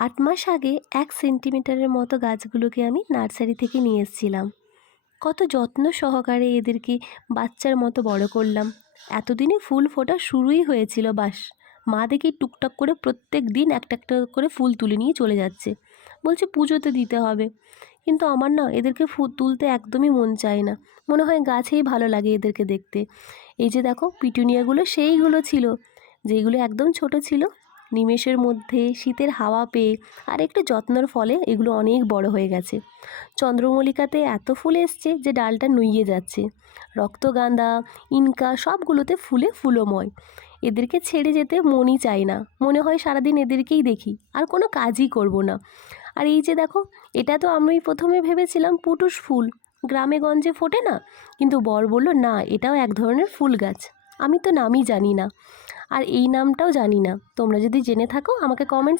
8 মাস আগে 1 সেন্টিমিটারের মতো গাছগুলোকে আমি নার্সারি থেকে নিয়ে এসেছিলাম। কত যত্ন সহকারে এদেরকে বাচ্চার মতো বড় করলাম। এতদিনে ফুল ফোটা শুরুই হয়েছিল বাস। মা দেখি টুকটাক করে প্রত্যেক দিন একটা একটা করে ফুল তুলে নিয়ে চলে যাচ্ছে, বলছে পুজোতে দিতে হবে। কিন্তু আমার না এদেরকে ফুল তুলতে একদমই মন চায় না, মনে হয় গাছেই ভালো লাগে এদেরকে দেখতে। এই যে দেখো পিটুনিয়াগুলো সেইগুলো ছিল, যেগুলো একদম ছোট ছিল, নিমেষের মধ্যে শীতের হাওয়া পেয়ে আর একটু যত্নের ফলে এগুলো অনেক বড় হয়ে গেছে। চন্দ্রমল্লিকাতে এত ফুল এসছে যে ডালটা নুইয়ে যাচ্ছে। রক্তগাঁদা, ইনকা সবগুলোতে ফুলে ফুলময়। এদেরকে ছেড়ে যেতে মনই চায় না, মনে হয় সারাদিন এদেরকেই দেখি আর কোনো কাজই করব না। আর এই যে দেখো, এটা তো আমি প্রথমে ভেবেছিলাম পুটুস ফুল, গ্রামে গঞ্জে ফোটে না, কিন্তু বর বলল না এটাও এক ধরনের ফুল গাছ। আমি তো নামই জানি না, আর এই নামটাও জানি না। তোমরা যদি জেনে থাকো আমাকে কমেন্ট